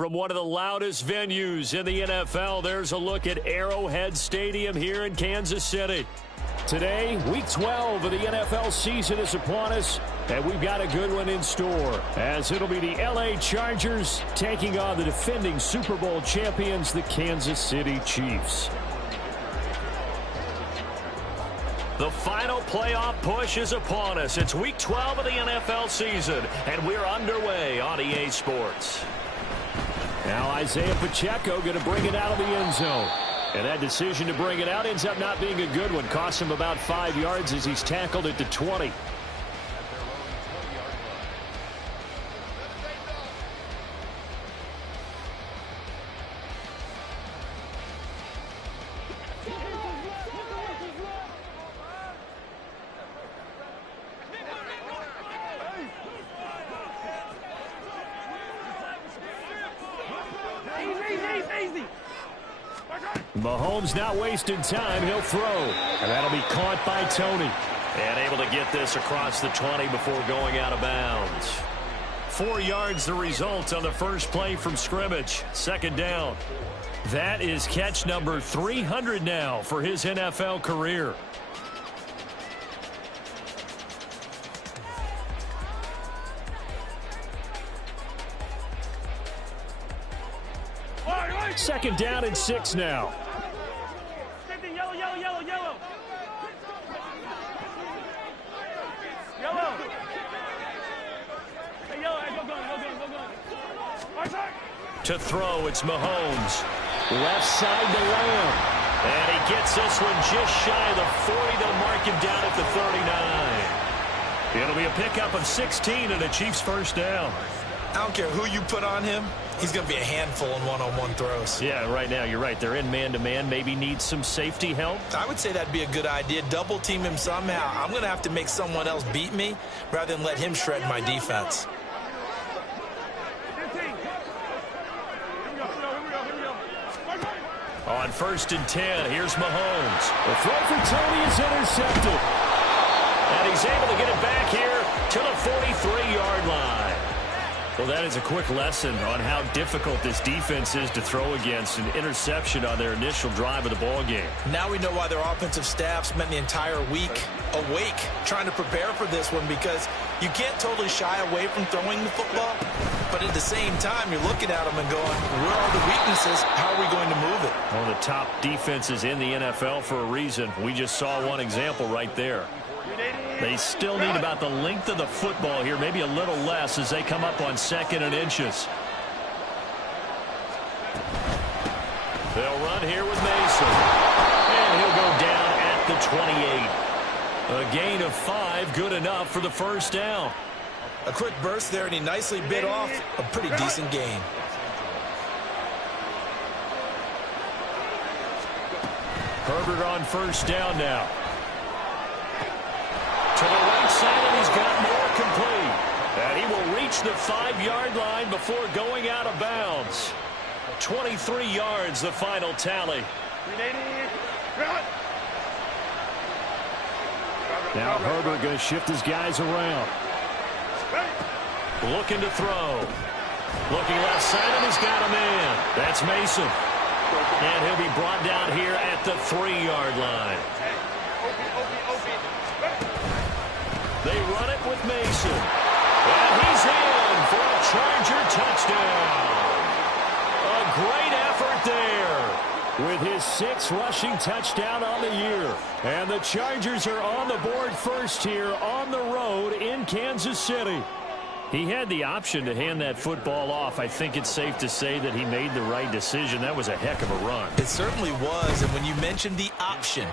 From one of the loudest venues in the NFL, there's a look at Arrowhead Stadium here in Kansas City. Today, Week 12 of the NFL season is upon us, and we've got a good one in store, as it'll be the LA Chargers taking on the defending Super Bowl champions, the Kansas City Chiefs. The final playoff push is upon us. It's Week 12 of the NFL season, and we're underway on EA Sports. Now Isaiah Pacheco going to bring it out of the end zone. And that decision to bring it out ends up not being a good one. Cost him about 5 yards as he's tackled at the 20. Mahomes not wasting time. He'll throw. And that'll be caught by Tony. And able to get this across the 20 before going out of bounds. 4 yards the result on the first play from scrimmage. Second down. That is catch number 300 now for his NFL career. Second down and 6 now. To throw, it's Mahomes. Left side to Lamb. And he gets this one just shy of the 40. They'll mark him down at the 39. It'll be a pickup of 16 and a Chiefs first down. I don't care who you put on him. He's going to be a handful in one-on-one throws. Yeah, right now, you're right. They're in man-to-man. Maybe need some safety help. I would say that'd be a good idea. Double-team him somehow. I'm going to have to make someone else beat me rather than let him shred my defense. On 1st and 10, here's Mahomes. The throw for Tony is intercepted. And he's able to get it back here to the 43-yard line. Well, that is a quick lesson on how difficult this defense is to throw against. An interception on their initial drive of the ballgame. Now we know why their offensive staff spent the entire week awake trying to prepare for this one, because you can't totally shy away from throwing the football, but at the same time you're looking at them and going, where are the weaknesses? How are we going to move it? One of the top defenses in the NFL for a reason. We just saw one example right there. They still need about the length of the football here, maybe a little less as they come up on 2nd and inches. They'll run here with Mason. And he'll go down at the 28. A gain of 5, good enough for the first down. A quick burst there, and he nicely bit off a pretty decent gain. Herbert on first down now. To the right side, and he's got more complete. And he will reach the 5-yard line before going out of bounds. 23 yards, the final tally. Now Herbert going to shift his guys around. Looking to throw. Looking left side, and he's got a man. That's Mason. And he'll be brought down here at the 3-yard line. They run it with Mason. And he's in for a Charger touchdown. A great effort there with his 6th rushing touchdown on the year. And the Chargers are on the board first here on the road in Kansas City. He had the option to hand that football off. I think it's safe to say that he made the right decision. That was a heck of a run. It certainly was. And when you mentioned the option,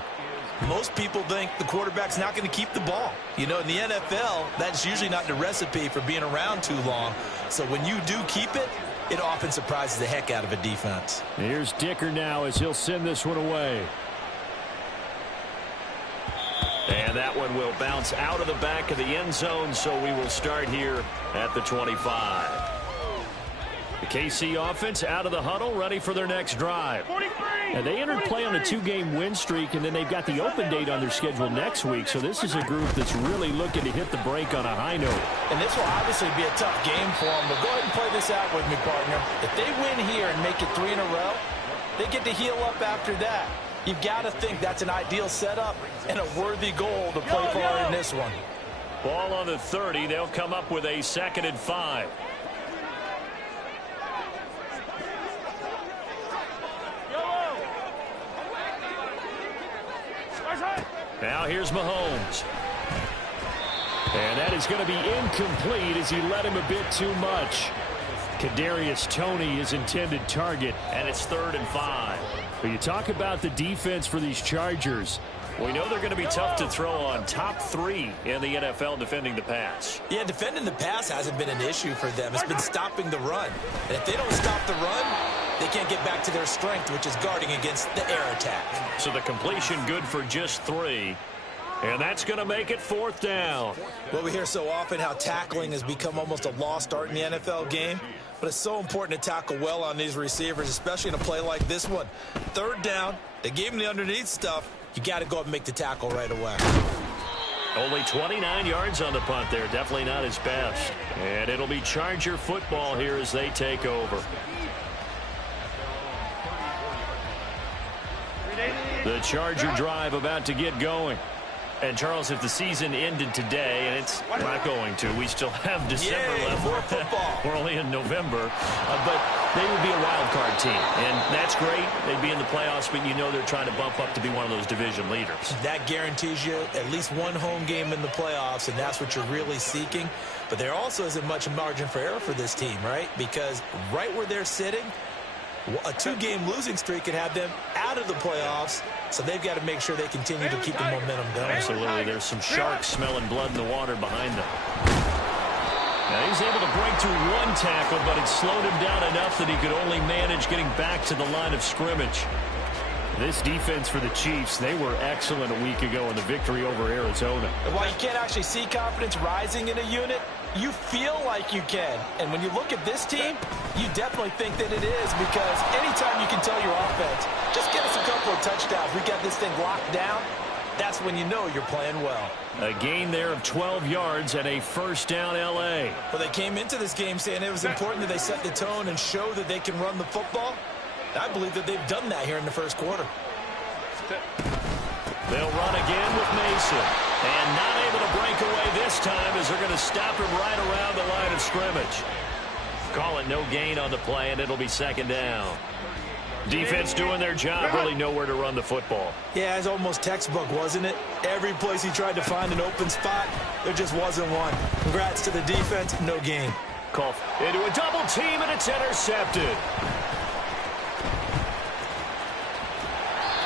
most people think the quarterback's not going to keep the ball. You know, in the NFL, that's usually not the recipe for being around too long. So when you do keep it, it often surprises the heck out of a defense. Here's Dicker now as he'll send this one away. And that one will bounce out of the back of the end zone, so we will start here at the 25. The KC offense out of the huddle, ready for their next drive. 43. And they entered play on a 2-game win streak, and then they've got the open date on their schedule next week. So this is a group that's really looking to hit the break on a high note. And this will obviously be a tough game for them. But go ahead and play this out with me, partner. If they win here and make it 3 in a row, they get to heal up after that. You've got to think that's an ideal setup and a worthy goal to play for in this one. Ball on the 30. They'll come up with a 2nd and 5. Now here's Mahomes. And that is going to be incomplete as he led him a bit too much. Kadarius Toney, his intended target, and it's 3rd and 5. But you talk about the defense for these Chargers. We know they're going to be tough to throw on. Top 3 in the NFL defending the pass. Yeah, defending the pass hasn't been an issue for them. It's been stopping the run. And if they don't stop the run, they can't get back to their strength, which is guarding against the air attack. So the completion good for just 3. And that's going to make it 4th down. Well, we hear so often how tackling has become almost a lost art in the NFL game. But it's so important to tackle well on these receivers, especially in a play like this one. 3rd down, they gave him the underneath stuff. You got to go up and make the tackle right away. Only 29 yards on the punt there. Definitely not his best. And it'll be Charger football here as they take over. The Charger drive about to get going. And, Charles, if the season ended today, and it's not going to, we still have December left. More football. We're only in November. But they would be a wild card team. And that's great. They'd be in the playoffs, but you know they're trying to bump up to be one of those division leaders. That guarantees you at least one home game in the playoffs, and that's what you're really seeking. But there also isn't much margin for error for this team, right? Because right where they're sitting, a 2-game losing streak could have them out of the playoffs, so they've got to make sure they continue to keep the momentum going. Absolutely. There's some sharks smelling blood in the water behind them. Now he's able to break through 1 tackle, but it slowed him down enough that he could only manage getting back to the line of scrimmage. This defense for the Chiefs, they were excellent a week ago in the victory over Arizona. And while you can't actually see confidence rising in a unit, you feel like you can. And when you look at this team, you definitely think that it is, because anytime you can tell your offense, just get us a couple of touchdowns, we got this thing locked down, that's when you know you're playing well. A gain there of 12 yards and a 1st down L.A. Well, they came into this game saying it was important that they set the tone and show that they can run the football. I believe that they've done that here in the 1st quarter. They'll run again with Mason. And not able to break away this time as they're going to stop him right around the line of scrimmage. Call it no gain on the play, and it'll be 2nd down. Defense doing their job, really nowhere to run the football. Yeah, it's almost textbook, wasn't it? Every place he tried to find an open spot, there just wasn't one. Congrats to the defense, no gain. Call into a double team, and it's intercepted.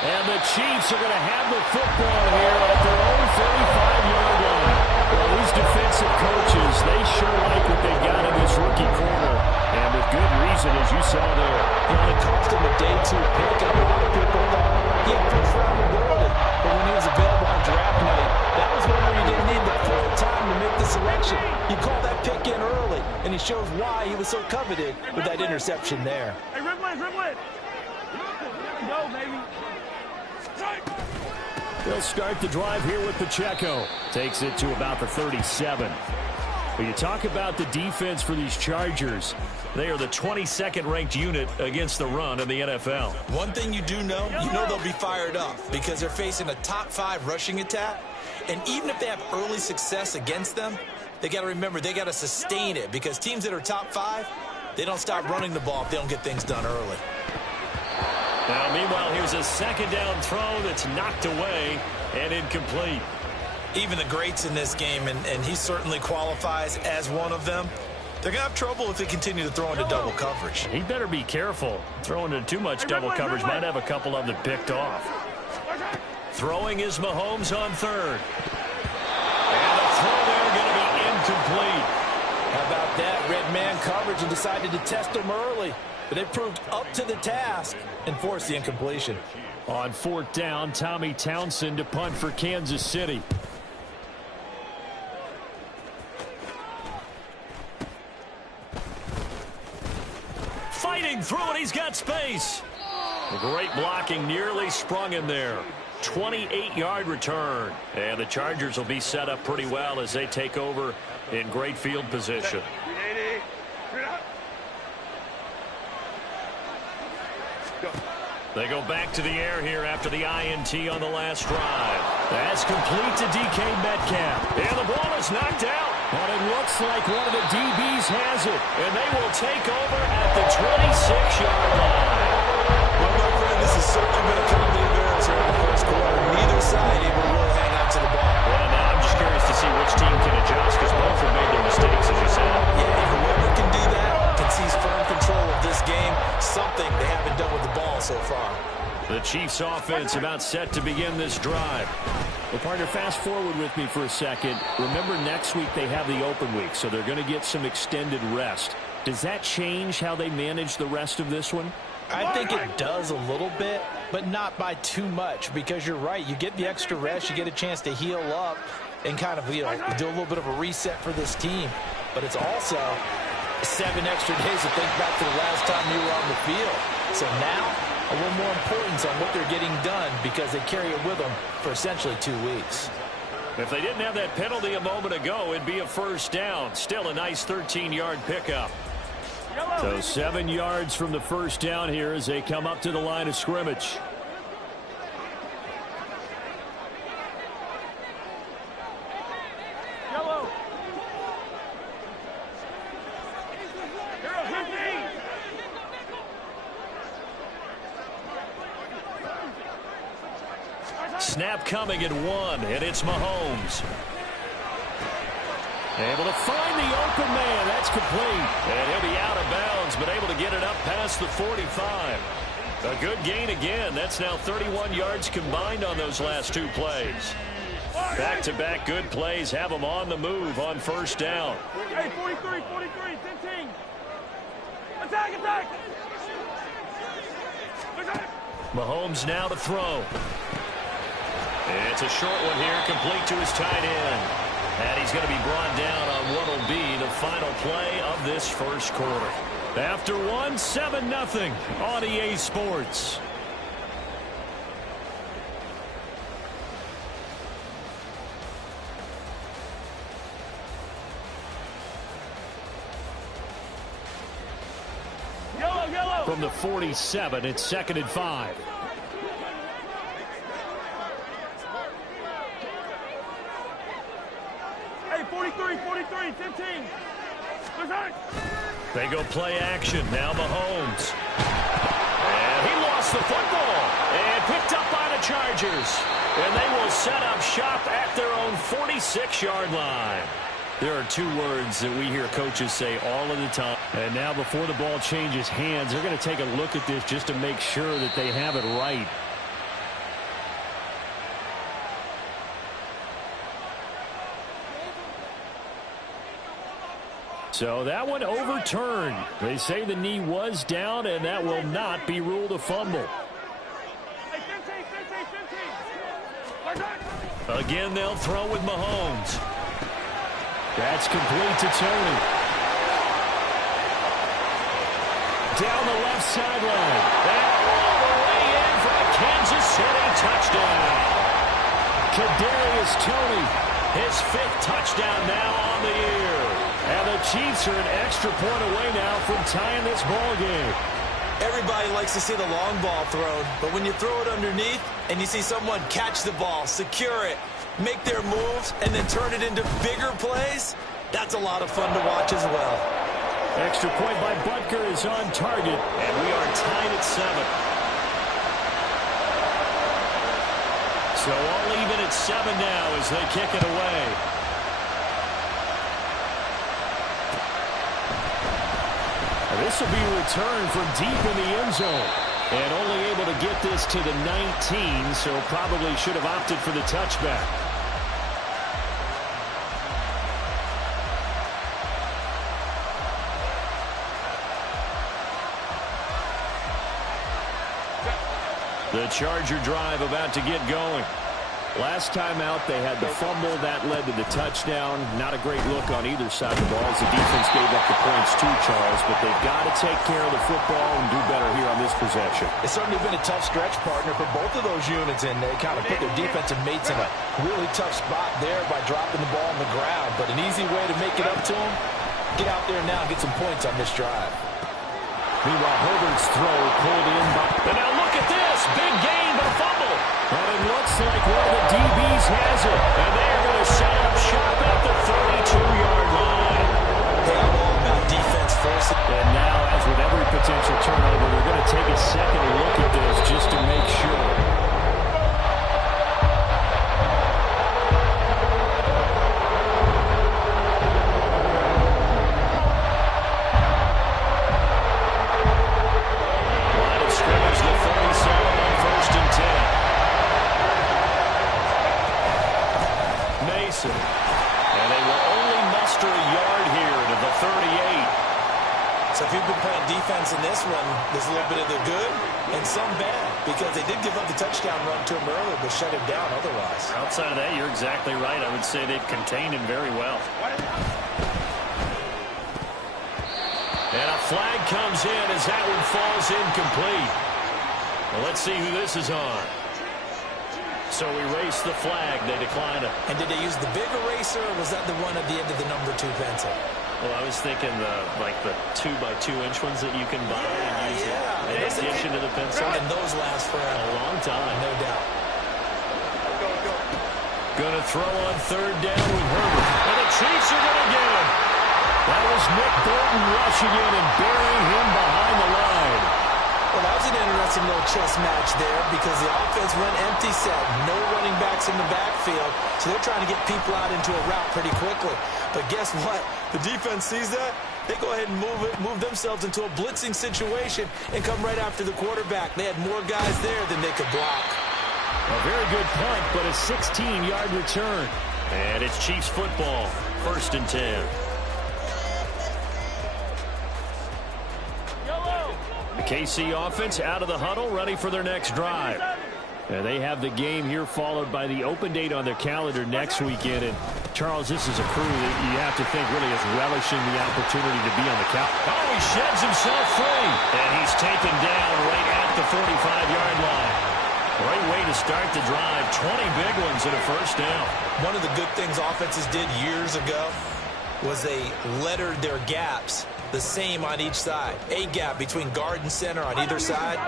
And the Chiefs are going to have the football here at their own 35-yard line. Well, these defensive coaches, they sure like what they've got in this rookie corner. And with good reason, as you saw there. He only cost him a day 2 pick, and a lot of people thought he had first-round ability. But when he was available on draft night, that was when you didn't need the full time to make the selection. You call that pick in early, and he shows why he was so coveted with that interception there. Hey, Ripley. Go, baby. They'll start the drive here with Pacheco. Takes it to about the 37. But you talk about the defense for these Chargers. They are the 22nd ranked unit against the run in the NFL. One thing you do know, they'll be fired up because they're facing a top 5 rushing attack. And even if they have early success against them, they got to remember they got to sustain it, because teams that are top 5, they don't stop running the ball if they don't get things done early. Now, meanwhile, here's a 2nd down throw that's knocked away and incomplete. Even the greats in this game, and he certainly qualifies as one of them, they're going to have trouble if they continue to throw into double coverage. He better be careful. Throwing into too much double coverage might have a couple of them picked off. Throwing is Mahomes on 3rd. And the throw there going to be incomplete. How about that? Red man coverage, and decided to test him early. But they proved up to the task and forced the incompletion. On 4th down, Tommy Townsend to punt for Kansas City. Fighting through it, he's got space. Great blocking, nearly sprung him there. 28-yard return. And the Chargers will be set up pretty well as they take over in great field position. They go back to the air here after the INT on the last drive. That's complete to DK Metcalf. And the ball is knocked out. But it looks like one of the DBs has it. And they will take over at the 26-yard line. Well, my friend, this has certainly been a comedy of errors here in the first quarter. Neither side able to really hang on to the ball. Well, now I'm just curious to see which team can adjust because both have made their mistakes, as you said. Yeah, whoever can do that can seize firm control of this game. Something they haven't done with the ball so far. The Chiefs offense about set to begin this drive. Well, partner, fast forward with me for a second. Remember, next week they have the open week, so they're going to get some extended rest. Does that change how they manage the rest of this one? I think it does a little bit, but not by too much, because you're right. You get the extra rest, you get a chance to heal up and kind of, do a little bit of a reset for this team. But it's also 7 extra days to think back to the last time you were on the field. So now, a little more importance on what they're getting done because they carry it with them for essentially 2 weeks. If they didn't have that penalty a moment ago, it'd be a first down. Still a nice 13-yard pickup. So 7 yards from the first down here as they come up to the line of scrimmage. Yellow. Snap coming at 1, and it's Mahomes. Able to find the open man. That's complete. And he'll be out of bounds, but able to get it up past the 45. A good gain again. That's now 31 yards combined on those last 2 plays. Back-to-back good plays have them on the move on first down. Hey, 43, 10. Attack. Mahomes now to throw. It's a short one here, complete to his tight end. And he's going to be brought down on what will be the final play of this first quarter. After 1, 7-0 on EA Sports. Yellow. From the 47, it's 2nd and 5. Hey, 43, 10. They go play action. Now Mahomes. And he lost the football. And picked up by the Chargers. And they will set up shop at their own 46-yard line. There are 2 words that we hear coaches say all of the time. And now before the ball changes hands, they're going to take a look at this just to make sure that they have it right. So that one overturned. They say the knee was down, and that will not be ruled a fumble. Again, they'll throw with Mahomes. That's complete to Tony. Down the left sideline. And all the way in for a Kansas City touchdown. Kadarius Toney, his 5th touchdown now on the year. And the Chiefs are an extra point away now from tying this ball game. Everybody likes to see the long ball thrown, but when you throw it underneath and you see someone catch the ball, secure it, make their moves, and then turn it into bigger plays, that's a lot of fun to watch as well. Extra point by Butker is on target, and we are tied at 7. So all even at 7 now as they kick it away. This will be returned from deep in the end zone. And only able to get this to the 19, so probably should have opted for the touchback. The Charger drive about to get going. Last time out, they had the fumble. That led to the touchdown. Not a great look on either side of the ball as the defense gave up the points too, Charles. But they've got to take care of the football and do better here on this possession. It's certainly been a tough stretch, partner, for both of those units, and they kind of put their defensive mates in a really tough spot there by dropping the ball on the ground. But an easy way to make it up to them, get out there now and get some points on this drive. Meanwhile, Herbert's throw pulled in by... And now look at this. Big gain, but a fumble. And it looks like one of the DBs has it. And they're going to set up shop at the 32-yard line. Hey, I'm all about defense first. And now, as with every potential turnover, they're going to take a second look at this just to make sure. And they will only muster a yard here to the 38. So if you've been playing defense in this one, there's a little bit of the good and some bad, because they did give up the touchdown run to him earlier, but shut him down otherwise. Outside of that, you're exactly right. I would say they've contained him very well. And a flag comes in as that one falls incomplete. Well, let's see who this is on. So erase the flag. They decline it. And did they use the big eraser, or was that the one at the end of the number 2 pencil? Well, I was thinking the 2x2-inch ones that you can buy and use in addition to the pencil. And those last for a long time. No doubt. Going to throw on third down with Herbert. And the Chiefs are going to get him. That was Nick Bolton rushing in and burying him behind the line. Well, that was an interesting little chess match there, because the offense went empty set. No running backs in the backfield, so they're trying to get people out into a route pretty quickly. But guess what? The defense sees that. They go ahead and move themselves into a blitzing situation and come right after the quarterback. They had more guys there than they could block. A very good punt, but a 16-yard return. And it's Chiefs football, 1st and 10. The KC offense out of the huddle, ready for their next drive. And they have the game here followed by the open date on their calendar next weekend. And, Charles, this is a crew that you have to think really is relishing the opportunity to be on the count. Oh, he sheds himself free. And he's taken down right at the 45-yard line. Great way to start the drive. 20 big ones and a first down. One of the good things offenses did years ago was they lettered their gaps the same on each side. A gap between guard and center on either side.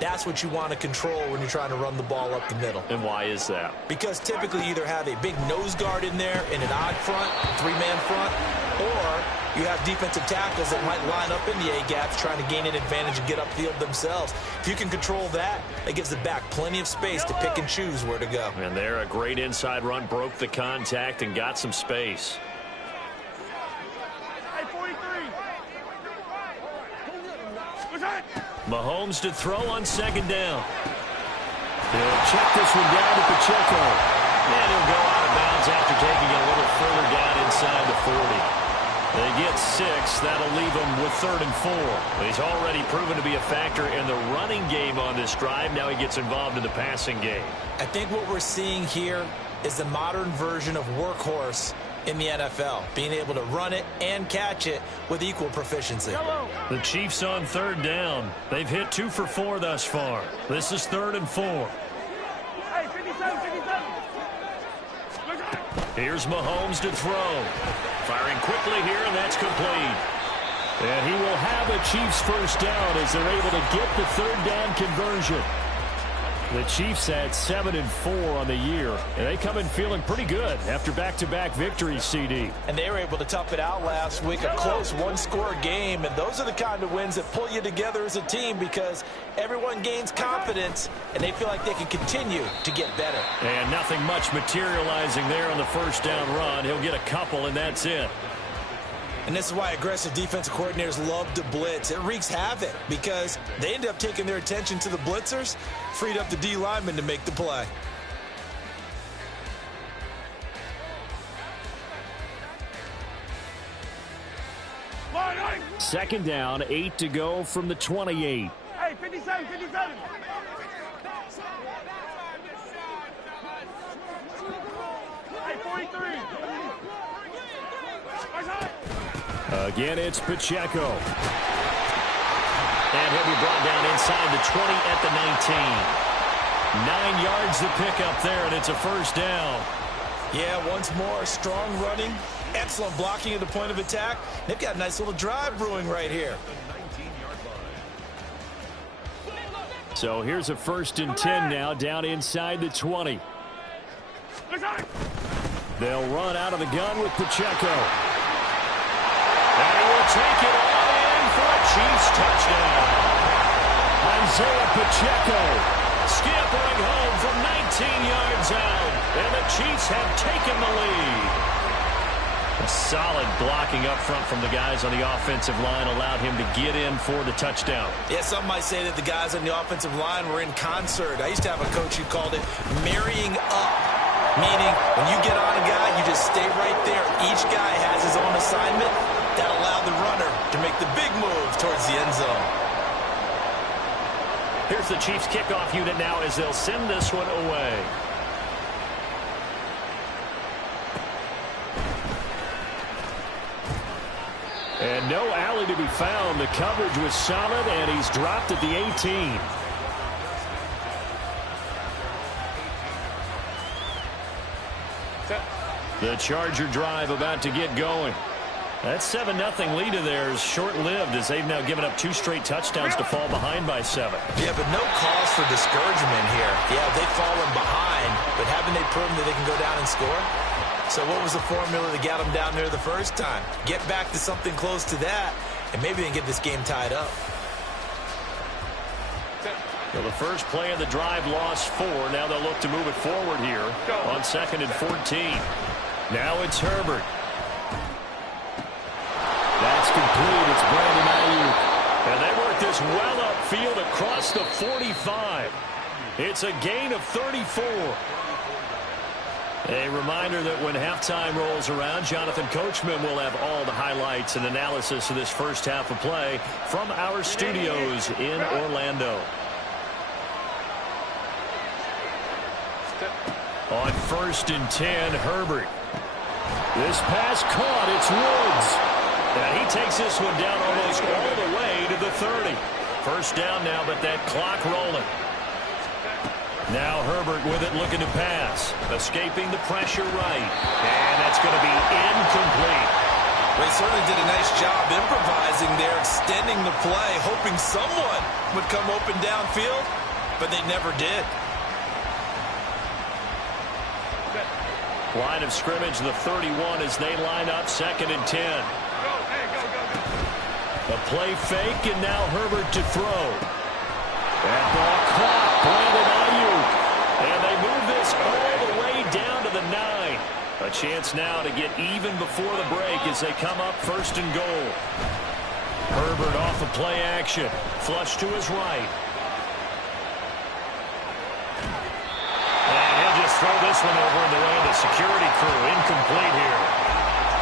That's what you want to control when you're trying to run the ball up the middle. And why is that? Because typically you either have a big nose guard in there in an odd front, 3-man front, or you have defensive tackles that might line up in the A gaps trying to gain an advantage and get upfield themselves. If you can control that, it gives the back plenty of space to pick and choose where to go. And there, a great inside run, broke the contact and got some space. Mahomes to throw on 2nd down. He'll check this one down to Pacheco. And he'll go out of bounds after taking it a little further down inside the 40. They get 6. That'll leave them with 3rd and 4. He's already proven to be a factor in the running game on this drive. Now he gets involved in the passing game. I think what we're seeing here is the modern version of workhorse in the NFL, being able to run it and catch it with equal proficiency. The Chiefs on 3rd down. They've hit 2 for 4 thus far. This is 3rd and 4. Hey, 57, 57. Here's Mahomes to throw. Firing quickly here, and that's complete. And he will have a Chiefs first down as they're able to get the 3rd down conversion. The Chiefs had 7 and 4 on the year, and they come in feeling pretty good after back-to-back victories, CD. And they were able to tough it out last week, a close one-score game, and those are the kind of wins that pull you together as a team because everyone gains confidence, and they feel like they can continue to get better. And nothing much materializing there on the first down run. He'll get a couple, and that's it. And this is why aggressive defensive coordinators love to blitz. It wreaks havoc because they end up taking their attention to the blitzers, freed up the D lineman to make the play. Second down, 8 to go from the 28. Hey, 57, 57. Again, it's Pacheco. And he'll be brought down inside the 20 at the 19. 9 yards to pick up there, and it's a first down. Yeah, once more, strong running, excellent blocking at the point of attack. They've got a nice little drive brewing right here. So here's a 1st and 10 now, down inside the 20. They'll run out of the gun with Pacheco. And he will take it all in for a Chiefs touchdown. Isaiah Pacheco scampering home from 19 yards out. And the Chiefs have taken the lead. A solid blocking up front from the guys on the offensive line allowed him to get in for the touchdown. Yeah, some might say that the guys on the offensive line were in concert. I used to have a coach who called it marrying up, meaning when you get on a guy, you just stay right there. Each guy has his own assignment. That allowed the runner to make the big move towards the end zone. Here's the Chiefs kickoff unit now as they'll send this one away. And no alley to be found. The coverage was solid, and he's dropped at the 18. The Charger drive about to get going. That 7-0 lead of theirs short-lived as they've now given up 2 straight touchdowns to fall behind by 7. Yeah, but no cause for discouragement here. Yeah, they've fallen behind, but haven't they proven that they can go down and score? So what was the formula that got them down there the first time? Get back to something close to that, and maybe they can get this game tied up. Well, the first play of the drive lost 4. Now they'll look to move it forward here on 2nd and 14. Now it's Herbert. That's complete. It's Brandon Ayuk. And they work this well upfield across the 45. It's a gain of 34. A reminder that when halftime rolls around, Jonathan Coachman will have all the highlights and analysis of this first half of play from our studios in Orlando. On 1st and 10, Herbert. This pass caught. It's Woods. And he takes this one down almost all the way to the 30. First down now, but that clock rolling. Now Herbert with it, looking to pass. Escaping the pressure right. And that's going to be incomplete. Well, he certainly did a nice job improvising there, extending the play, hoping someone would come open downfield, but they never did. Line of scrimmage, the 31 as they line up, 2nd and 10. A play fake, and now Herbert to throw. That ball caught. Brandon Ayuk. And they move this all the way down to the 9. A chance now to get even before the break as they come up 1st and goal. Herbert off of play action. Flush to his right. And he'll just throw this one over in the way of the security crew. Incomplete here.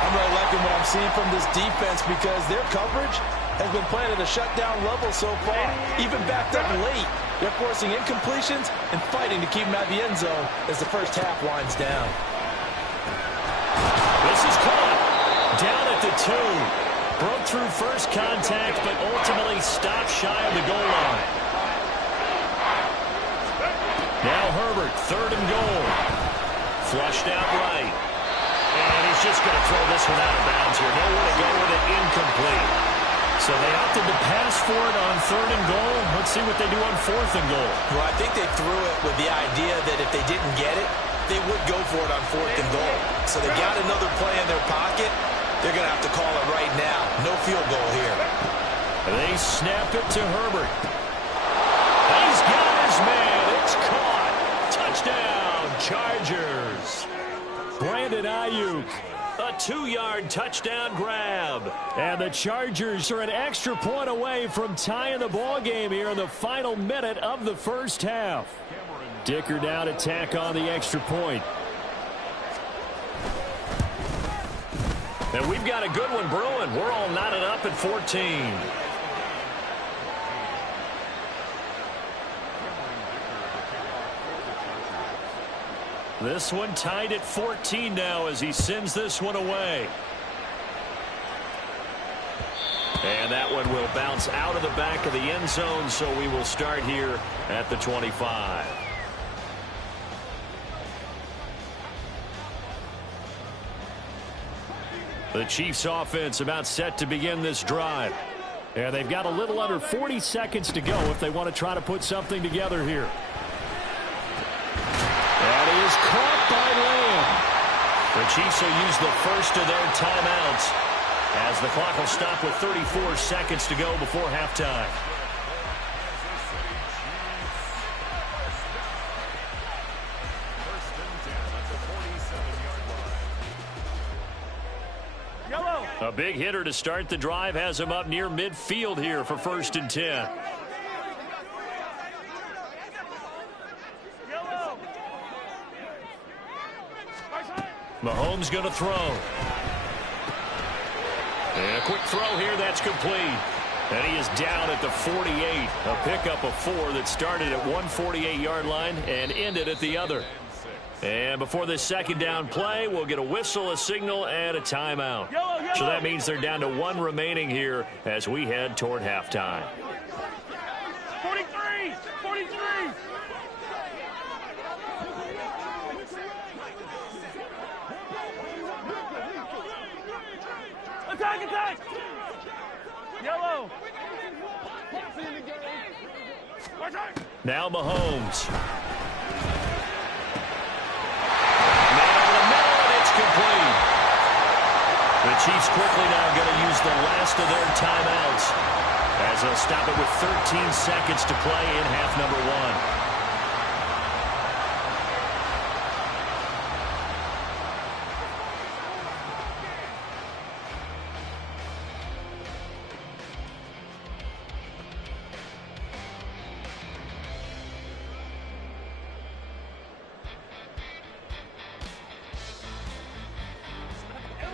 I'm really liking what I'm seeing from this defense because their coverage has been playing at a shutdown level so far, even backed up late. They're forcing incompletions and fighting to keep them out of the end zone as the first half winds down. This is caught. Down at the 2. Broke through first contact, but ultimately stopped shy of the goal line. Now Herbert, 3rd and goal. Flushed out right. And he's just going to throw this one out of bounds here. Nowhere to go with it, incomplete. So they opted to pass for it on 3rd and goal. Let's see what they do on 4th and goal. Well, I think they threw it with the idea that if they didn't get it, they would go for it on 4th and goal. So they got another play in their pocket. They're going to have to call it right now. No field goal here. They snap it to Herbert. He's got his man. It's caught. Touchdown, Chargers. Brandon Ayuk. A 2-yard touchdown grab. And the Chargers are an extra point away from tying the ball game here in the final minute of the first half. Dicker down to tack on the extra point. And we've got a good one brewing. We're all knotted up at 14. This one tied at 14 now as he sends this one away. And that one will bounce out of the back of the end zone, so we will start here at the 25. The Chiefs offense about set to begin this drive. And they've got a little under 40 seconds to go if they want to try to put something together here. That is caught by Lamb. The Chiefs will use the first of their timeouts as the clock will stop with 34 seconds to go before halftime. A big hitter to start the drive has him up near midfield here for 1st and 10. Mahomes going to throw. And a quick throw here, that's complete. And he is down at the 48. A pickup of 4 that started at one 48-yard line and ended at the other. And before this second down play, we'll get a whistle, a signal, and a timeout. So that means they're down to 1 remaining here as we head toward halftime. 43! 43! Attack, attack! Yellow! Now Mahomes. Complete. The Chiefs quickly now going to use the last of their timeouts as they'll stop it with 13 seconds to play in half number 1.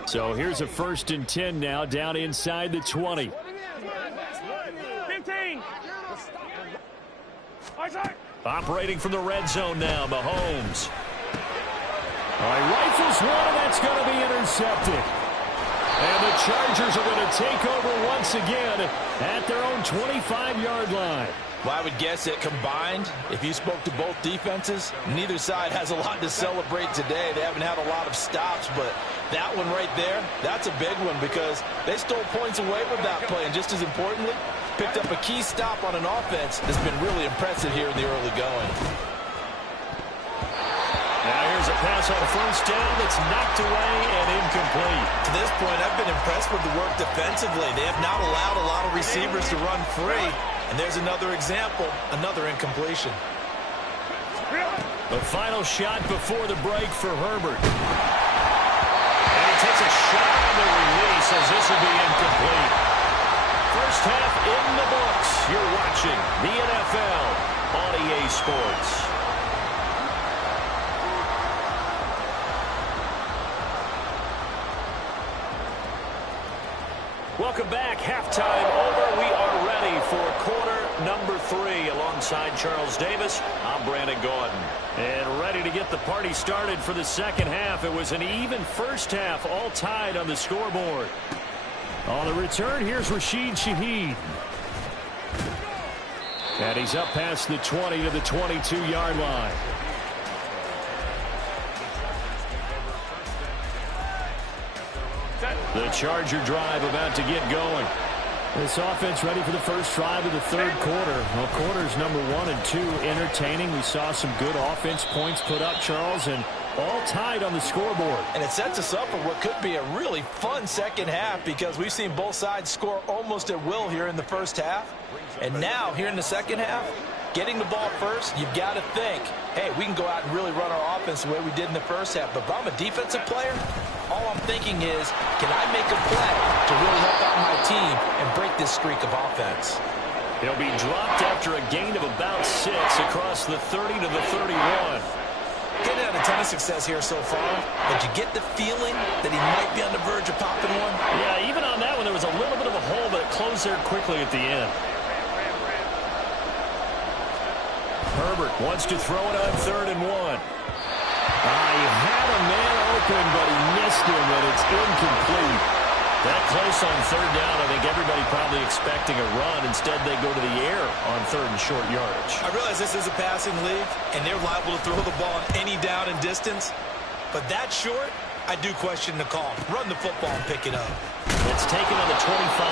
So here's a 1st and 10 now down inside the 20. 15. Operating from the red zone now, Mahomes. All right, rifles one, and that's going to be intercepted. And the Chargers are going to take over once again at their own 25-yard line. Well, I would guess that combined, if you spoke to both defenses, neither side has a lot to celebrate today. They haven't had a lot of stops, but that one right there, that's a big one because they stole points away with that play. And just as importantly, picked up a key stop on an offense that's been really impressive here in the early going. Now here's a pass on 1st down that's knocked away and incomplete. To this point, I've been impressed with the work defensively. They have not allowed a lot of receivers to run free. And there's another example, another incompletion. The final shot before the break for Herbert. And he takes a shot on the release as this will be incomplete. First half in the books. You're watching the NFL on EA Sports. Welcome back. Halftime over. We are ready for quarter number 3. Alongside Charles Davis, I'm Brandon Gordon. And ready to get the party started for the second half. It was an even first half, all tied on the scoreboard. On the return, here's Rashid Shaheed. And he's up past the 20 to the 22-yard line. The Charger drive about to get going. This offense ready for the first drive of the third quarter. Well, quarters number 1 and 2 entertaining. We saw some good offense points put up, Charles, and all tied on the scoreboard. And it sets us up for what could be a really fun second half because we've seen both sides score almost at will here in the first half. And now, here in the second half, getting the ball first, you've got to think, hey, we can go out and really run our offense the way we did in the first half. But if I'm a defensive player, all I'm thinking is, can I make a play to really help out my team and break this streak of offense? He'll be dropped after a gain of about 6 across the 30 to the 31. Getting had a ton of success here so far, but you get the feeling that he might be on the verge of popping one? Yeah, even on that one, there was a little bit of a hole, but it closed there quickly at the end. Herbert wants to throw it on 3rd and 1. him, and it's incomplete. That close on third down, I think everybody probably expecting a run. Instead, they go to the air on third and short yardage. I realize this is a passing league, and they're liable to throw the ball on any down and distance. But that short, I do question the call. Run the football and pick it up. It's taken on the 25,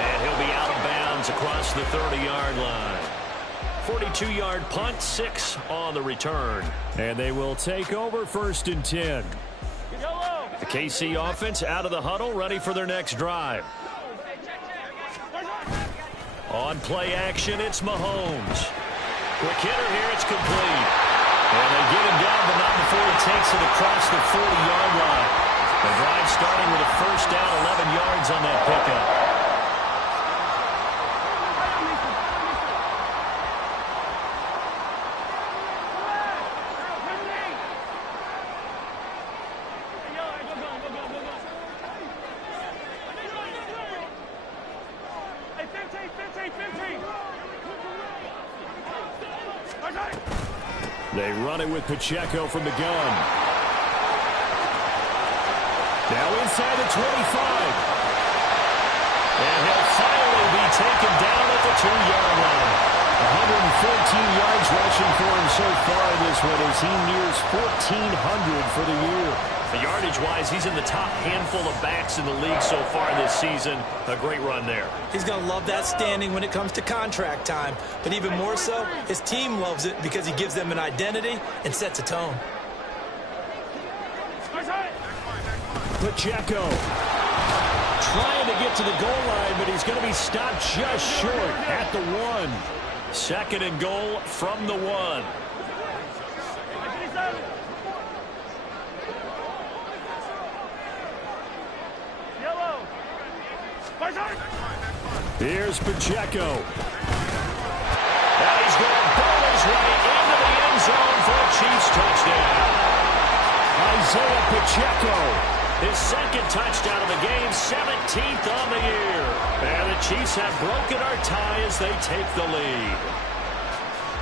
and he'll be out of bounds across the 30-yard line. 42-yard punt, 6 on the return. And they will take over 1st and 10. The KC offense out of the huddle, ready for their next drive. On play action, it's Mahomes. Quick hitter here, it's complete. And they get him down, but not before he takes it across the 40-yard line. The drive starting with a first down, 11 yards on that pickup. They run it with Pacheco from the gun. Now inside the 25. And he'll finally be taken down at the 2-yard line. 114 yards rushing for him so far in this one as he nears 1,400 for the year. Yardage-wise, he's in the top handful of backs in the league so far this season. A great run there. He's going to love that standing when it comes to contract time. But even more so, his team loves it because he gives them an identity and sets a tone. Pacheco trying to get to the goal line, but he's going to be stopped just short at the 1. 2nd and goal from the 1. Here's Pacheco. Now he's going to pull his way into the end zone for a Chiefs touchdown. Isaiah Pacheco, his 2nd touchdown of the game, 17th on the year. And the Chiefs have broken our tie as they take the lead.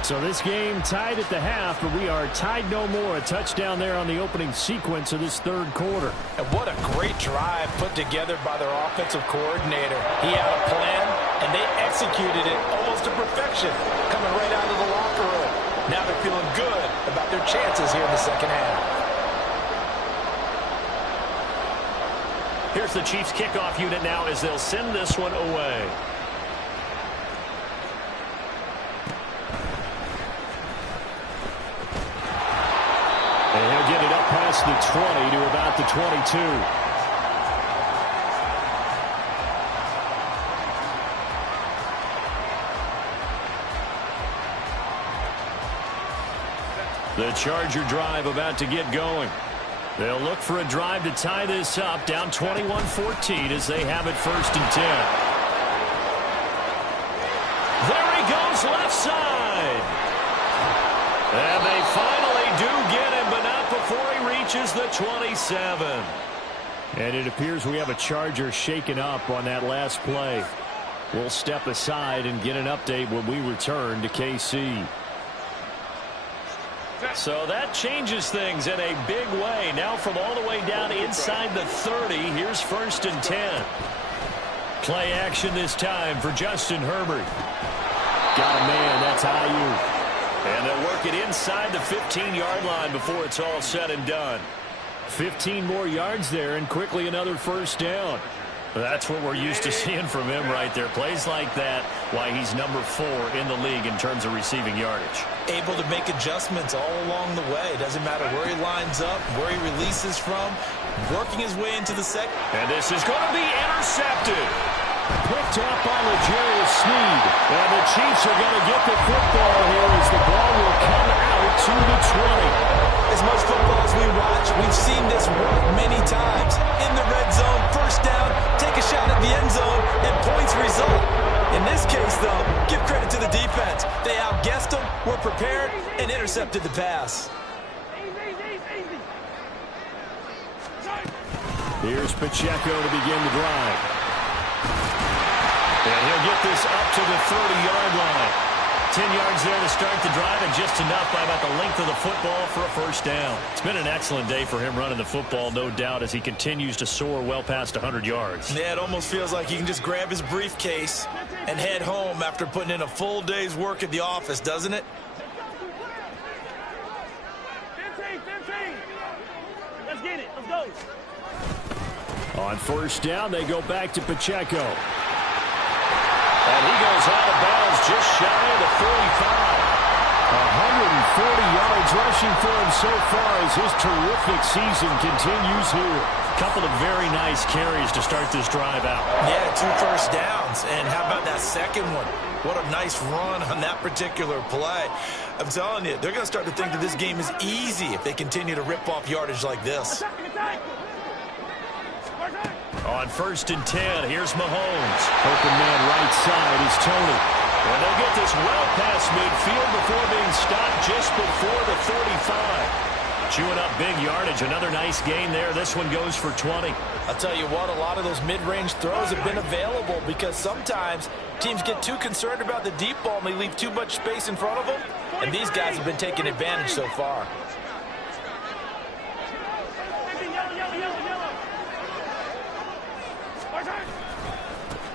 So this game tied at the half, but we are tied no more. A touchdown there on the opening sequence of this 3rd quarter. And what a great drive put together by their offensive coordinator. He had a plan, and they executed it almost to perfection, coming right out of the locker room. Now they're feeling good about their chances here in the 2nd half. Here's the Chiefs kickoff unit now as they'll send this one away. And he'll get it up past the 20 to about the 22. The Charger drive about to get going. They'll look for a drive to tie this up, down 21-14 as they have it 1st and 10. There he goes, left side. And they finally do get him, but not before he reaches the 27. And it appears we have a Charger shaken up on that last play. We'll step aside and get an update when we return to KC. So that changes things in a big way. Now from all the way down inside the 30, here's 1st and 10. Play action this time for Justin Herbert. Got a man, that's Ayuk. And they'll work it inside the 15-yard line before it's all said and done. 15 more yards there and quickly another 1st down. That's what we're used to seeing from him right there. Plays like that, why he's number 4 in the league in terms of receiving yardage. Able to make adjustments all along the way. Doesn't matter where he lines up, where he releases from, working his way into the second. And this is going to be intercepted. Picked up by L'Jarius Sneed. And the Chiefs are going to get the football here as the ball will come out to the 20. As much football as we watch, we've seen this work many times. In the red zone, 1st down, take a shot at the end zone, and points result. In this case, though, give credit to the defense. They outguessed them, were prepared, and intercepted the pass. Here's Pacheco to begin the drive. And he'll get this up to the 30-yard line. 10 yards there to start the drive, and just enough by about the length of the football for a first down. It's been an excellent day for him running the football, no doubt, as he continues to soar well past 100 yards. Yeah, it almost feels like he can just grab his briefcase and head home after putting in a full day's work at the office, doesn't it? 15. Let's get it. Let's go. On first down, they go back to Pacheco. And he goes out of bounds just shy of the 45. 140 yards rushing for him so far as his terrific season continues here. Couple of very nice carries to start this drive out. Yeah, 2 first downs. And how about that second one? What a nice run on that particular play. I'm telling you, they're going to start to think that this game is easy if they continue to rip off yardage like this. On first and 10, here's Mahomes. Open man right side is Tony. And they'll get this well past midfield before being stopped just before the 35. Chewing up big yardage. Another nice gain there. This one goes for 20. I'll tell you what, a lot of those mid-range throws have been available because sometimes teams get too concerned about the deep ball and they leave too much space in front of them. And these guys have been taking advantage so far.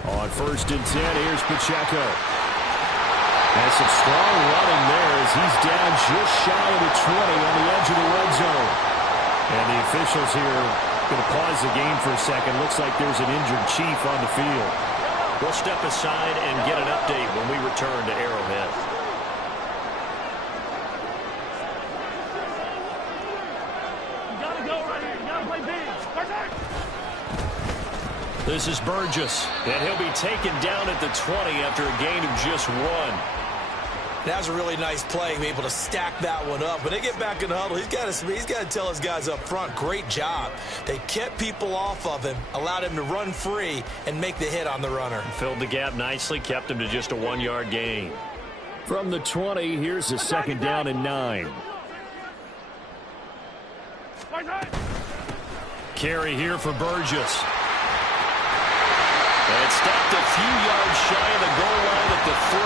On first and 10, here's Pacheco. And some strong running there as he's down just shy of the 20 on the edge of the red zone. And the officials here going to pause the game for a second. Looks like there's an injured chief on the field. We'll step aside and get an update when we return to Arrowhead. You gotta go right here. You gotta play big. This is Burgess, and he'll be taken down at the 20 after a gain of just 1. That was a really nice play, being able to stack that one up. When they get back in the huddle, he's got to tell his guys up front, great job. They kept people off of him, allowed him to run free, and make the hit on the runner. Filled the gap nicely, kept him to just a 1-yard gain. From the 20, here's a second down and 9. Carry here for Burgess. And stopped a few yards shy of the goal line at the 3.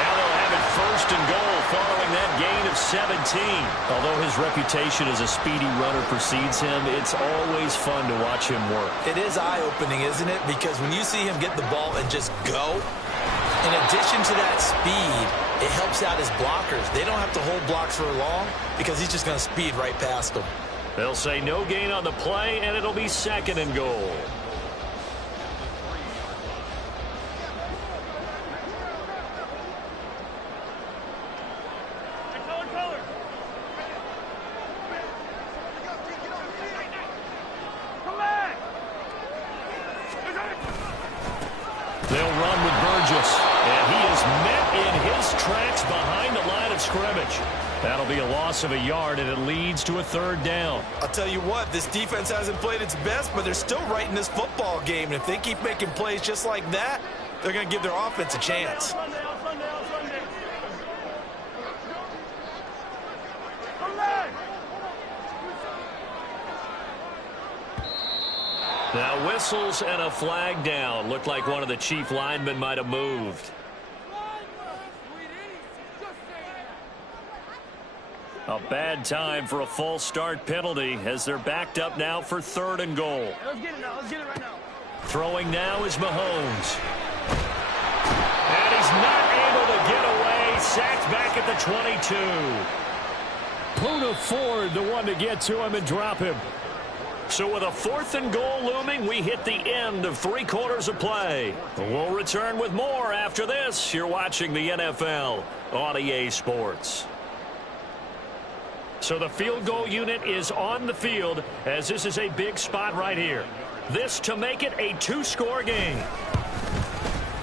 Now they'll have it first and goal following that gain of 17. Although his reputation as a speedy runner precedes him, it's always fun to watch him work. It is eye-opening, isn't it? Because when you see him get the ball and just go, in addition to that speed, it helps out his blockers. They don't have to hold blocks for long because he's just going to speed right past them. They'll say no gain on the play, and it'll be second and goal. They'll run with Burgess, and he is met in his tracks behind the line of scrimmage. That'll be a loss of a yard, and it leads to a 3rd down. I'll tell you what, this defense hasn't played its best, but they're still right in this football game. And if they keep making plays just like that, they're going to give their offense a chance. Now whistles and a flag down. Looked like one of the chief linemen might have moved. A bad time for a false start penalty as they're backed up now for 3rd and goal. Let's get it now. Let's get it right now. Throwing now is Mahomes. And he's not able to get away. Sacked back at the 22. Puna Ford, the one to get to him and drop him. So with a 4th and goal looming, we hit the end of 3 quarters of play. We'll return with more after this. You're watching the NFL on EA Sports. So the field goal unit is on the field as this is a big spot right here. This to make it a 2-score game.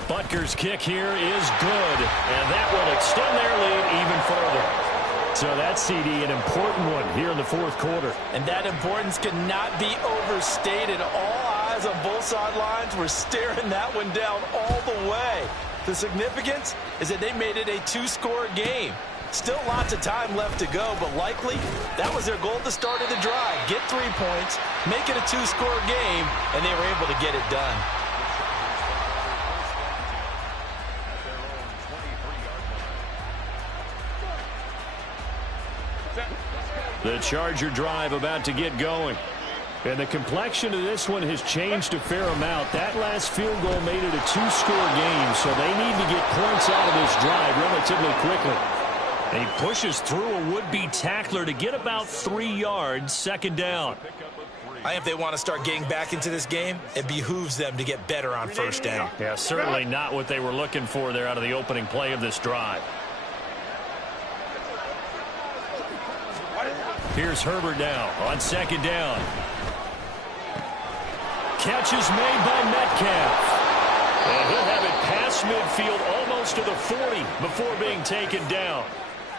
Butker's kick here is good, and that will extend their lead even further. So that CD, an important one here in the 4th quarter. And that importance cannot be overstated. All eyes on both sidelines were staring that one down all the way. The significance is that they made it a 2-score game. Still lots of time left to go, but likely that was their goal at the start of the drive. Get 3 points, make it a 2-score game, and they were able to get it done. The Charger drive about to get going. And the complexion of this one has changed a fair amount. That last field goal made it a two-score game, so they need to get points out of this drive relatively quickly. And he pushes through a would-be tackler to get about 3 yards, second down. I think if they want to start getting back into this game, it behooves them to get better on first down. Yeah, certainly not what they were looking for there out of the opening play of this drive. Here's Herbert now on second down. Catch is made by Metcalf. And he'll have it past midfield almost to the 40 before being taken down.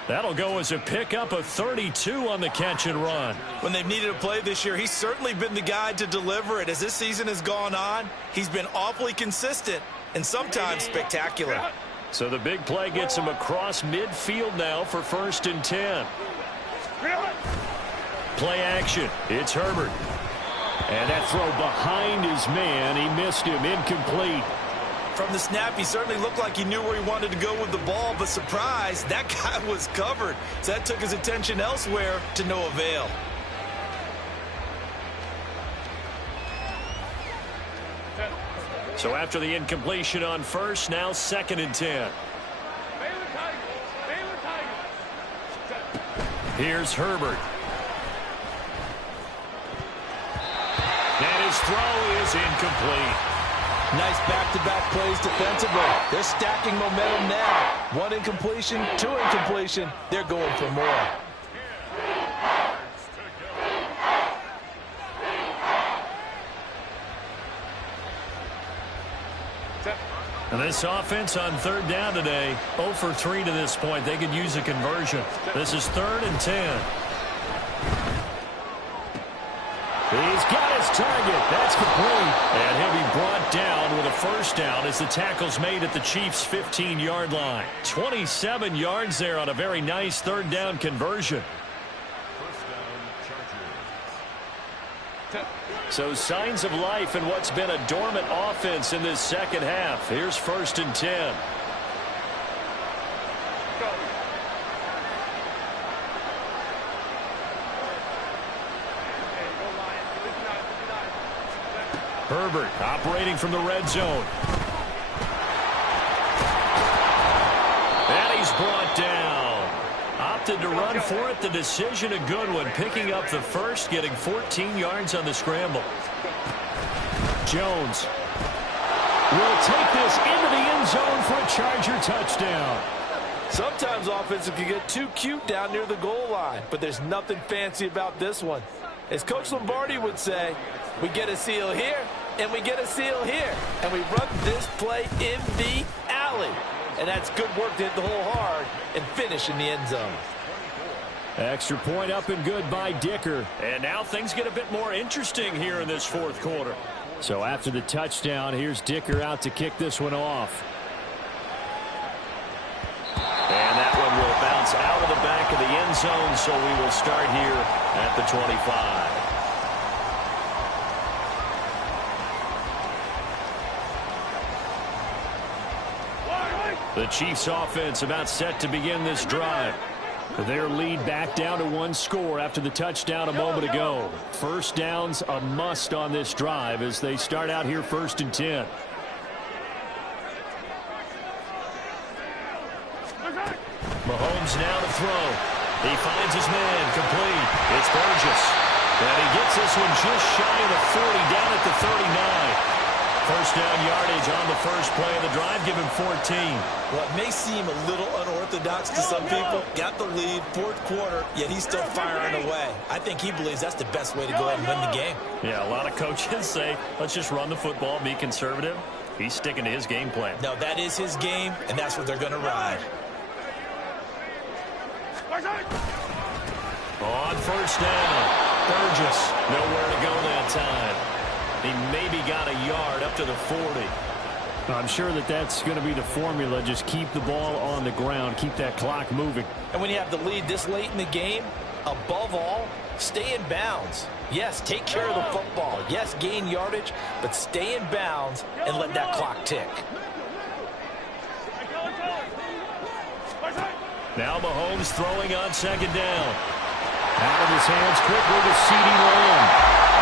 That'll go as a pickup of 32 on the catch and run. When they've needed a play this year, he's certainly been the guy to deliver it. As this season has gone on, he's been awfully consistent and sometimes spectacular. So the big play gets him across midfield now for 1st and 10. Play action. It's Herbert. And that throw behind his man. He missed him. Incomplete. From the snap, he certainly looked like he knew where he wanted to go with the ball, but surprise, that guy was covered. So that took his attention elsewhere to no avail. So after the incompletion on first, now 2nd and 10. Here's Herbert. And his throw is incomplete. Nice back-to-back plays defensively. They're stacking momentum now. 1 incompletion, 2 incompletion. They're going for more. And this offense on 3rd down today, 0 for 3 to this point. They could use a conversion. This is 3rd and 10. He's got his target. That's complete. And he'll be brought down with a 1st down as the tackle's made at the Chiefs' 15-yard line. 27 yards there on a very nice 3rd down conversion. So signs of life in what's been a dormant offense in this second half. Here's 1st and 10. Herbert operating from the red zone. And he's brought down. Opted to run for it. The decision a good one. Picking up the 1st, getting 14 yards on the scramble. Jones will take this into the end zone for a Charger touchdown. Sometimes offensive can get too cute down near the goal line, but there's nothing fancy about this one. As Coach Lombardi would say, we get a seal here, and we get a seal here, and we run this play in the alley. And that's good work to hit the hole hard and finish in the end zone. Extra point up and good by Dicker. And now things get a bit more interesting here in this 4th quarter. So after the touchdown, here's Dicker out to kick this one off. And that one will bounce out of the back of the end zone, so we will start here at the 25. The Chiefs offense about set to begin this drive. Their lead back down to 1 score after the touchdown a moment ago. 1st downs a must on this drive as they start out here 1st and 10. Mahomes now to throw. He finds his man complete. It's Burgess. And he gets this one just shy of the 40 down at the 39. 1st down yardage on the 1st play of the drive. Give him 14. Well, it may seem a little unorthodox to some people. Got the lead, 4th quarter, yet he's still firing away. I think he believes that's the best way to go ahead and win the game. Yeah, a lot of coaches say, let's just run the football, be conservative. He's sticking to his game plan. No, that is his game, and that's what they're going to ride. On 1st down, Burgess nowhere to go that time. He maybe got a yard up to the 40. I'm sure that's going to be the formula. Just keep the ball on the ground. Keep that clock moving. And when you have the lead this late in the game, above all, stay in bounds. Yes, take care of the football. Yes, gain yardage, but stay in bounds and let that clock tick. Now Mahomes throwing on 2nd down. Out of the his hands quickly to CeeDee Lamb.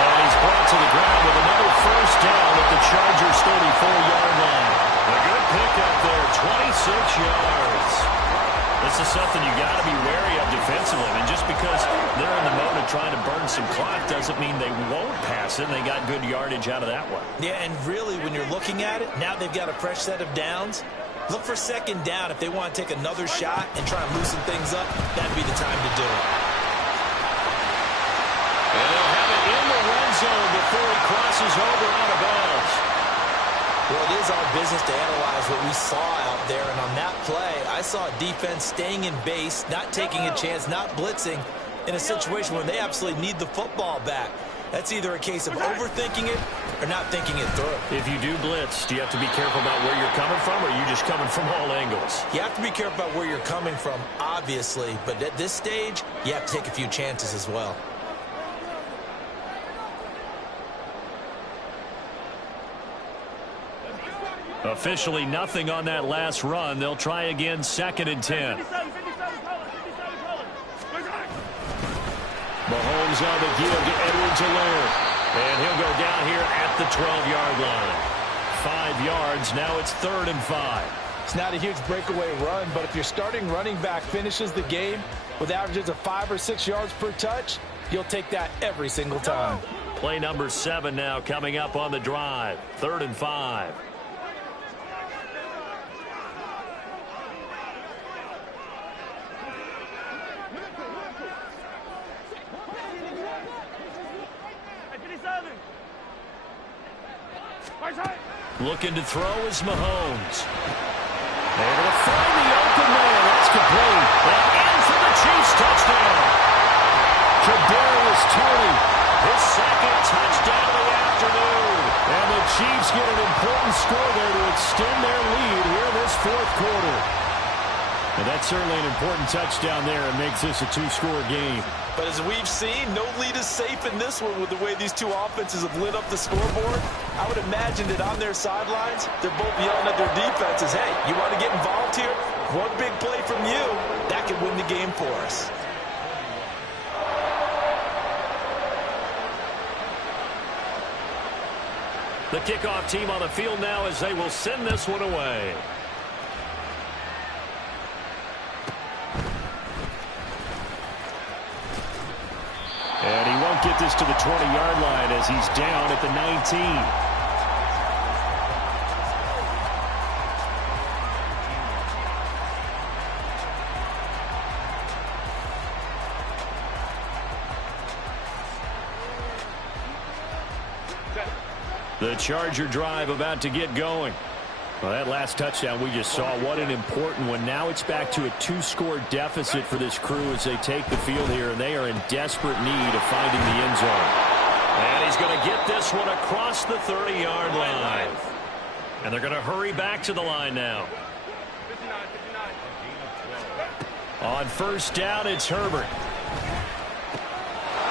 And he's brought to the ground with another first down at the Chargers' 34-yard line. A good pickup there, 26 yards. This is something you got to be wary of defensively. And just because they're in the mode of trying to burn some clock doesn't mean they won't pass it. And they got good yardage out of that one. Yeah, and really, when you're looking at it, now they've got a fresh set of downs. Look for second down. If they want to take another shot and try and loosen things up, that'd be the time to do it. And they'll have it in the red zone before he crosses over out of bounds. Well, it is our business to analyze what we saw out there. And on that play, I saw a defense staying in base, not taking a chance, not blitzing in a situation where they absolutely need the football back. That's either a case of overthinking it or not thinking it through. If you do blitz, do you have to be careful about where you're coming from, or are you just coming from all angles? You have to be careful about where you're coming from, obviously. But at this stage, you have to take a few chances as well. Officially nothing on that last run. They'll try again, 2nd and 10. Mahomes on the give to Edwards-Helaire. And he'll go down here at the 12-yard line. 5 yards. Now it's 3rd and 5. It's not a huge breakaway run, but if your starting running back finishes the game with averages of 5 or 6 yards per touch, you'll take that every single time. Play number 7 now coming up on the drive. 3rd and 5. Looking to throw is Mahomes. Able to find the open man. That's complete. And in for the Chiefs touchdown. Kadarius Toney, his 2nd touchdown of the afternoon. And the Chiefs get an important score there to extend their lead here in this 4th quarter. And that's certainly an important touchdown there and makes this a 2-score game. But as we've seen, no lead is safe in this one with the way these two offenses have lit up the scoreboard. I would imagine that on their sidelines, they're both yelling at their defenses, hey, you want to get involved here? One big play from you, that could win the game for us. The kickoff team on the field now as they will send this one away. And he won't get this to the 20-yard line as he's down at the 19. The Charger drive about to get going. Well, that last touchdown we just saw, what an important one. Now it's back to a 2-score deficit for this crew as they take the field here, and they are in desperate need of finding the end zone. And he's going to get this one across the 30-yard line. And they're going to hurry back to the line now. On first down, it's Herbert.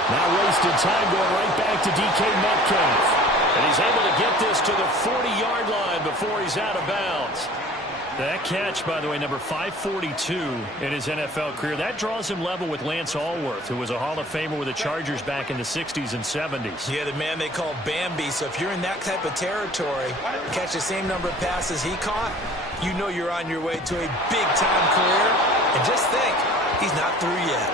Now wasted time going right back to DK Metcalf. And he's able to get this to the 40-yard line before he's out of bounds. That catch, by the way, number 542 in his NFL career. That draws him level with Lance Allworth, who was a Hall of Famer with the Chargers back in the 60s and 70s. Yeah, the man they call Bambi. So if you're in that type of territory, catch the same number of passes he caught, you know you're on your way to a big-time career. And just think, he's not through yet.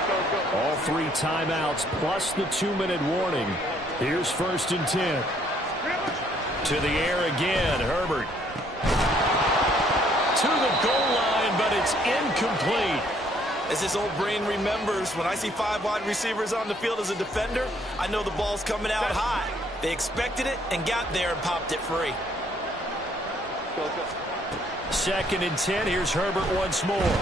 All 3 timeouts plus the 2-minute warning. Here's 1st and 10. To the air again, Herbert. To the goal line, but it's incomplete. As his old brain remembers, when I see 5 wide receivers on the field as a defender, I know the ball's coming out high. They expected it and got there and popped it free. 2nd and 10. Here's Herbert once more.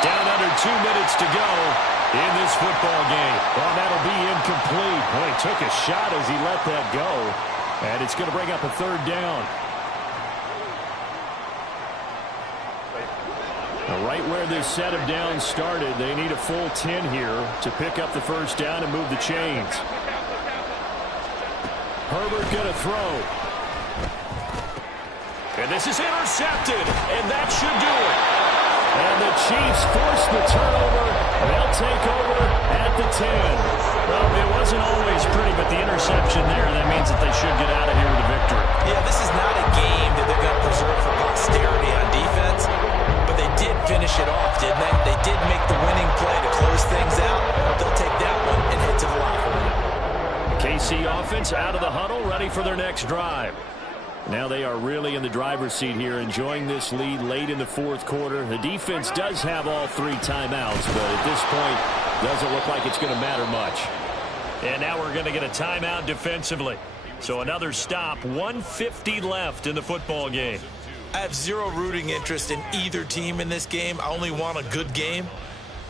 Down under 2 minutes to go in this football game. Well, that'll be incomplete. Boy, he took a shot as he let that go. And it's going to bring up a 3rd down. Now, right where this set of downs started, they need a full 10 here to pick up the 1st down and move the chains. Herbert going to throw. And this is intercepted, and that should do it. And the Chiefs force the turnover. They'll take over at the 10. Well, it wasn't always pretty, but the interception there, that means that they should get out of here with a victory. Yeah, this is not a game that they're going to preserve for posterity on defense, but they did finish it off, didn't they? They did make the winning play to close things out. They'll take that one and head to the locker room. KC offense out of the huddle, ready for their next drive. Now they are really in the driver's seat here, enjoying this lead late in the fourth quarter. The defense does have all 3 timeouts, but at this point, doesn't look like it's going to matter much. And now we're going to get a timeout defensively. So another stop, 1:50 left in the football game. I have zero rooting interest in either team in this game. I only want a good game.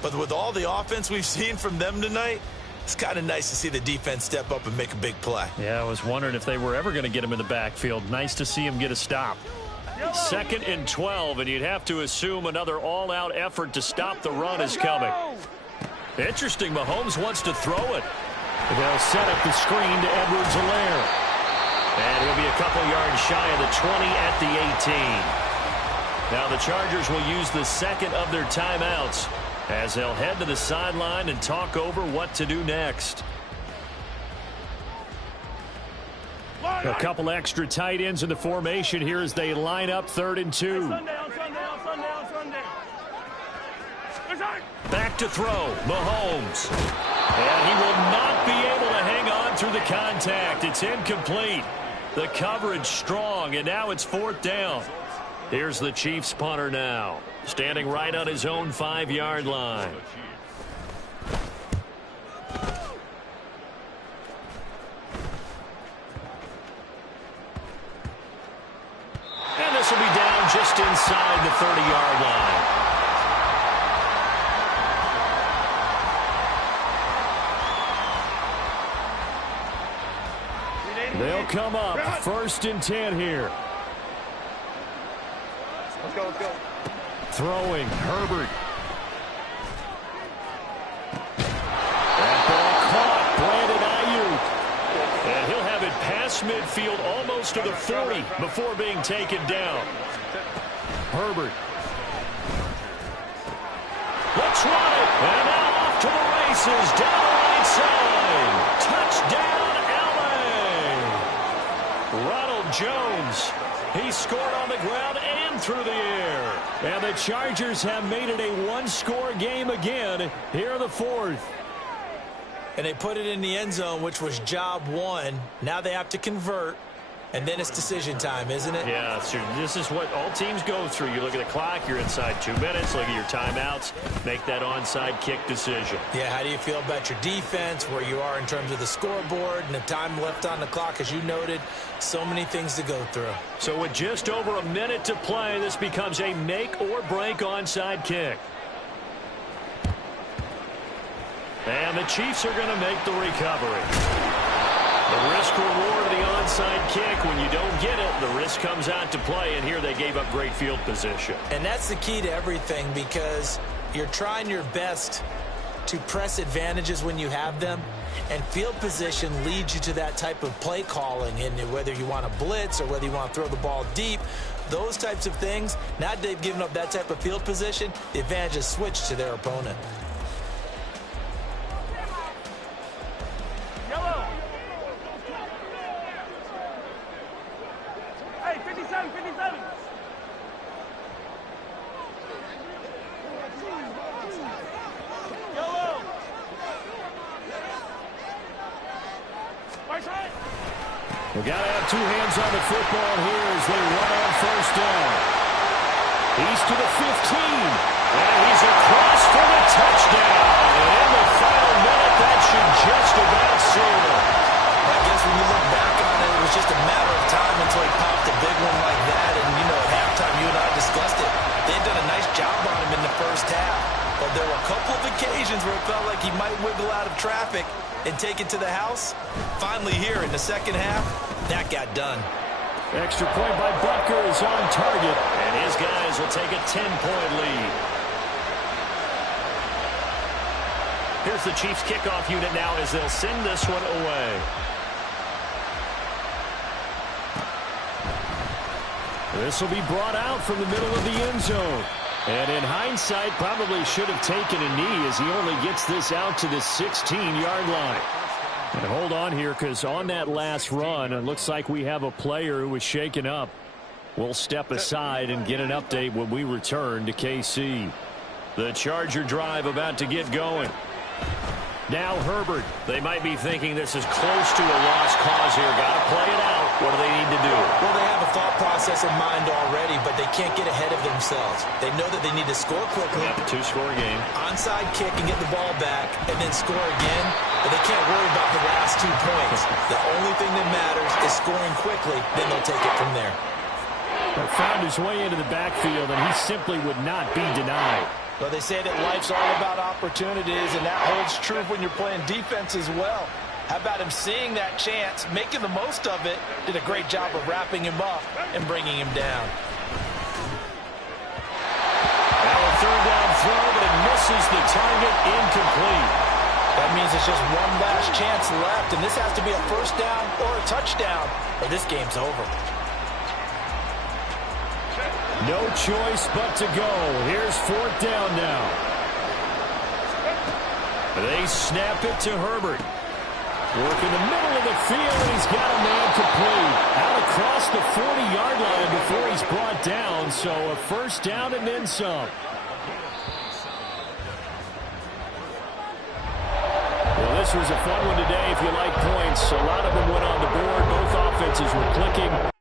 But with all the offense we've seen from them tonight, it's kind of nice to see the defense step up and make a big play. Yeah, I was wondering if they were ever going to get him in the backfield. Nice to see him get a stop. 2nd and 12, and you'd have to assume another all-out effort to stop the run is coming. Interesting, Mahomes wants to throw it. They'll set up the screen to Edwards-Helaire. And he'll be a couple yards shy of the 20 at the 18. Now the Chargers will use the second of their timeouts as they'll head to the sideline and talk over what to do next. A couple extra tight ends in the formation here as they line up 3rd and 2. Back to throw, Mahomes. And he will not be able to hang on through the contact. It's incomplete. The coverage strong, and now it's 4th down. Here's the Chiefs punter now, standing right on his own 5-yard line. And this will be down just inside the 30-yard line. They'll come up 1st and 10 here. Let's go, let's go. Throwing, Herbert. That ball caught, Brandon Ayuk. And he'll have it past midfield almost to the 40 before being taken down. Herbert. Let's run it. And now off to the races, down the right side. Touchdown, Ronald Jones. He scored on the ground and through the air. And the Chargers have made it a 1-score game again here in the 4th. And they put it in the end zone, which was job 1. Now they have to convert. And then it's decision time, isn't it? Yeah, so this is what all teams go through. You look at the clock, you're inside 2 minutes, look at your timeouts, make that onside kick decision. Yeah, how do you feel about your defense, where you are in terms of the scoreboard and the time left on the clock? As you noted, so many things to go through. So with just over a minute to play, this becomes a make or break onside kick. And the Chiefs are going to make the recovery. The risk-reward of the onside kick, when you don't get it, the risk comes out to play, and here they gave up great field position. And that's the key to everything, because you're trying your best to press advantages when you have them, and field position leads you to that type of play calling, and whether you want to blitz or whether you want to throw the ball deep, those types of things, now that they've given up that type of field position, the advantage is switched to their opponent. We've got to have 2 hands on the football here as they run on 1st down. He's to the 15. And he's across for the touchdown. And in the final minute, that should just about seal it. I guess when you look back on it, it was just a matter of time until he popped a big one like that. And, you know, at halftime, you and I discussed it. They'd done a nice job on him in the first half. But there were a couple of occasions where it felt like he might wiggle out of traffic and take it to the house. Finally here in the second half, that got done. Extra point by Butker is on target, and his guys will take a 10-point lead. Here's the Chiefs kickoff unit now as they'll send this one away. This will be brought out from the middle of the end zone. And in hindsight, probably should have taken a knee as he only gets this out to the 16-yard line. And hold on here, because on that last run, it looks like we have a player who was shaken up. We'll step aside and get an update when we return to KC. The Charger drive about to get going. Now Herbert. They might be thinking this is close to a lost cause here. Got to play it out. What do they need to do? Well, they have a thought process in mind already, but they can't get ahead of themselves. They know that they need to score quickly. Yeah, two-score game. Onside kick and get the ball back, and then score again. But they can't worry about the last 2 points. The only thing that matters is scoring quickly. Then they'll take it from there. Found his way into the backfield, and he simply would not be denied. Well, they say that life's all about opportunities, and that holds true when you're playing defense as well. How about him seeing that chance, making the most of it, did a great job of wrapping him up and bringing him down. Now a third down throw, but it misses the target, incomplete. That means it's just one last chance left, and this has to be a first down or a touchdown, or this game's over. No choice but to go. Here's fourth down now. They snap it to Herbert. Work in the middle of the field, and he's got a man complete. Out across the 40-yard line before he's brought down, so a first down and then some. Well, this was a fun one today if you like points. A lot of them went on the board. Both offenses were clicking.